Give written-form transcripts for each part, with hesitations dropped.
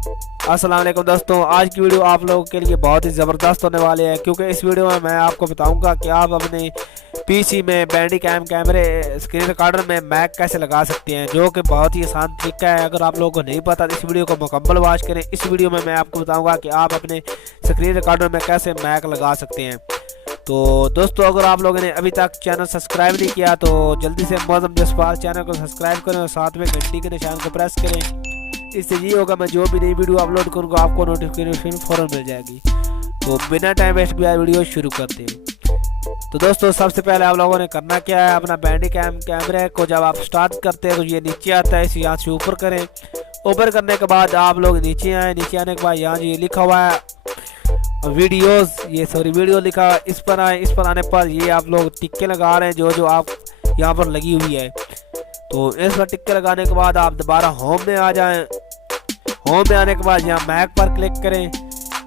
अस्सलाम वालेकुम दोस्तों, आज की वीडियो आप लोगों के लिए बहुत ही ज़बरदस्त होने वाली है क्योंकि इस वीडियो में मैं आपको बताऊंगा कि आप अपने पीसी में बैंडिकैम कैमरे स्क्रीन रिकॉर्डर में मैक कैसे लगा सकते हैं, जो कि बहुत ही आसान तरीका है। अगर आप लोगों को नहीं पता तो इस वीडियो को मुकम्मल वॉच करें। इस वीडियो में मैं आपको बताऊँगा कि आप अपने स्क्रीन रिकॉर्डर में कैसे मैक लगा सकते हैं। तो दोस्तों, अगर आप लोगों ने अभी तक चैनल सब्सक्राइब नहीं किया तो जल्दी से मौजम जसपाल चैनल को सब्सक्राइब करें और साथ में घंटी के निशान को प्रेस करें। इससे ये होगा मैं जो भी नई वीडियो अपलोड करूँगा आपको नोटिफिकेशन फ़ौरन मिल जाएगी। तो बिना टाइम वेस्ट किए वीडियो शुरू करते हैं। तो दोस्तों, सबसे पहले आप लोगों ने करना क्या है, अपना बैंडिकैम कैमरे को जब आप स्टार्ट करते हैं तो ये नीचे आता है, इसे यहाँ से ऊपर करें। ऊपर करने के बाद आप लोग नीचे आए, नीचे आने के बाद यहाँ ये लिखा हुआ है वीडियो लिखा है, इस पर आए। इस पर आने पर ये आप लोग टिक्के लगा रहे हैं जो आप यहाँ पर लगी हुई है। तो इस पर टिक्के लगाने के बाद आप दोबारा होम में आ जाएं। होम में आने के बाद यहाँ मैक पर क्लिक करें।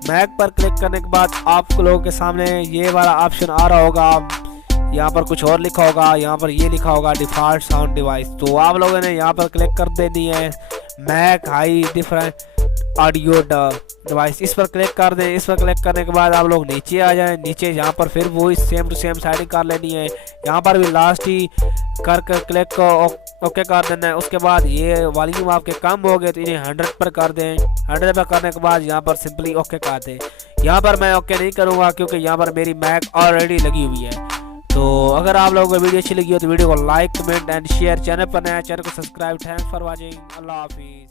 मैक पर क्लिक करने के बाद आप लोगों के सामने ये वाला ऑप्शन आ रहा होगा, यहाँ पर कुछ और लिखा होगा, यहाँ पर ये लिखा होगा डिफ़ॉल्ट साउंड डिवाइस। तो आप लोगों ने यहाँ पर क्लिक कर देनी है मैक हाई डिफरेंट ऑडियो डिवाइस, इस पर क्लिक कर दें। इस पर क्लिक करने के बाद आप लोग नीचे आ जाएं। नीचे यहाँ पर फिर वही सेम टू सेम सेटिंग कर लेनी है। यहाँ पर भी लास्ट ही कर क्लिक को ओके कर देना है। उसके बाद ये वॉल्यूम आपके कम हो गए तो इन्हें 100 पर कर दें। 100 पर करने के बाद यहाँ पर सिंपली ओके कर दें। यहाँ पर मैं ओके नहीं करूँगा क्योंकि यहाँ पर मेरी मैक ऑलरेडी लगी हुई है। तो अगर आप लोगों को वीडियो अच्छी लगी हो तो वीडियो को like comment and share. Channel पर नया चैनल को subscribe. Thanks for watching. Allah हाफिज़।